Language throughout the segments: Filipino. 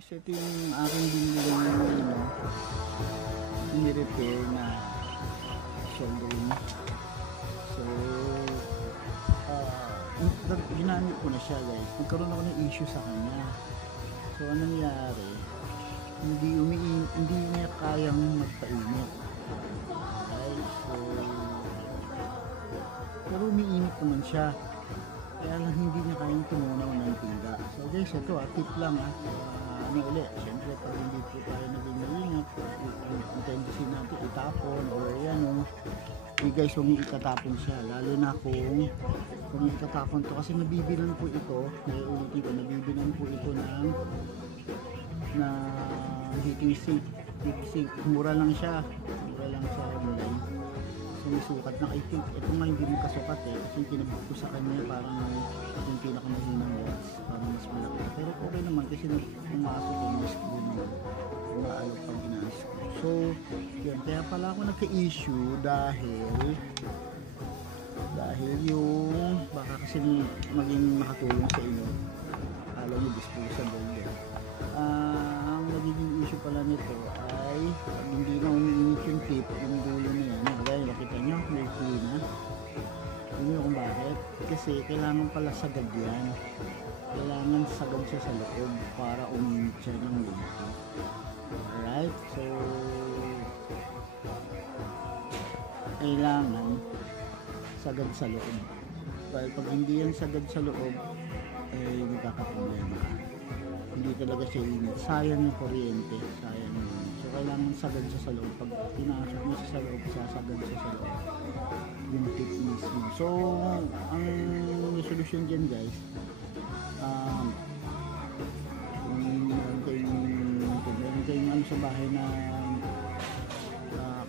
guys, ito yung aking biniling ni-repair na showroom. So ginamit ko na siya guys. Nagkaroon ako ng issue sa kanya. So anong nangyari, hindi niya kayang magpainit. Okay, so pero umiinit naman siya, kaya lang hindi niya kayang tumunaw ng tira. So guys, ito tip lang ulit, syempre pag hindi po tayo naging maingat, ang tendency natin itapon or yan guys, huwag niyo itatapon siya, lalo na kung niyo itatapon to, kasi nabibilan po ito, naiulitin ko, nabibilan po ito na heating sink. Mura lang siya online. So may sukat na, I think ito nga hindi magkasukat kasi yung kinabit ko sa kanya parang yung pinakamahinang watts, parang mas malaki, pero okay naman kasi pumasok yung screw na umaalok pang ina-screw. So yun, kaya pala ako nagka-issue dahil yung baka kasi maging makatulong sa inyo, alam nyo disposable yan. Ang nagiging issue pala nito ay pag hindi na umiinit yung tip, yung dulo na yan, kaya nakita nyo, may na. Hindi kung bakit, kasi kailangan pala sagad yan, kailangan sagad siya sa loob para uminit siya ng lento. Alright, so kailangan sagad sa loob, dahil pag hindi yan sagad sa loob ay magkakaproblema, hindi talaga siya init, sayang yung kuryente, sayang yun. So kailangan sagad siya sa loob, pag pinasok mo siya sa loob, sasagad siya sa loob yung tip mismo. So ang resolution dyan guys, kung meron kayong sa bahay na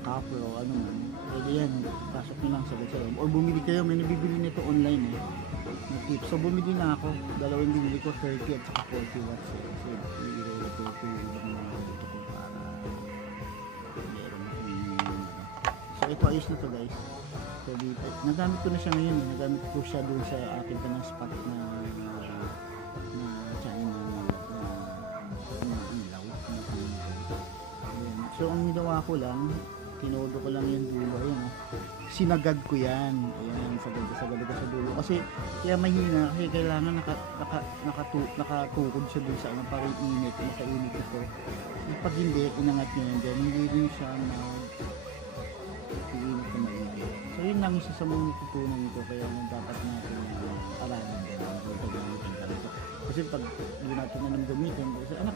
copper o ano man, pwede yan, pasok nyo lang sagad sa loob, or bumili kayo, may nabibili nito online na tip. So bumili na ako, dalawang binili ko, 30 at saka 40 watts. So i-relate ko yung ibang mga dito ko para meron akong so ito, ayos na to guys. So dito, nagamit ko na siya ngayon, nagamit ko siya doon sa akin pa ng spot na China na ilaw. So ang ginawa ko lang, tinodo ko lang yung dulo, ayun sinagad ko yan, ayan, sagad ko sa dulo, kasi kaya mahina, kasi kailangan nakatukod siya dun sa ano, para init, makainit ito. Pag hindi, inangat nyo yan dyan, hindi rin siya iinit na mainit. So yun lang isa sa mga tutunan ko, kaya dapat natin aralin din, kasi pag hindi natin alam gamitin, kasi anak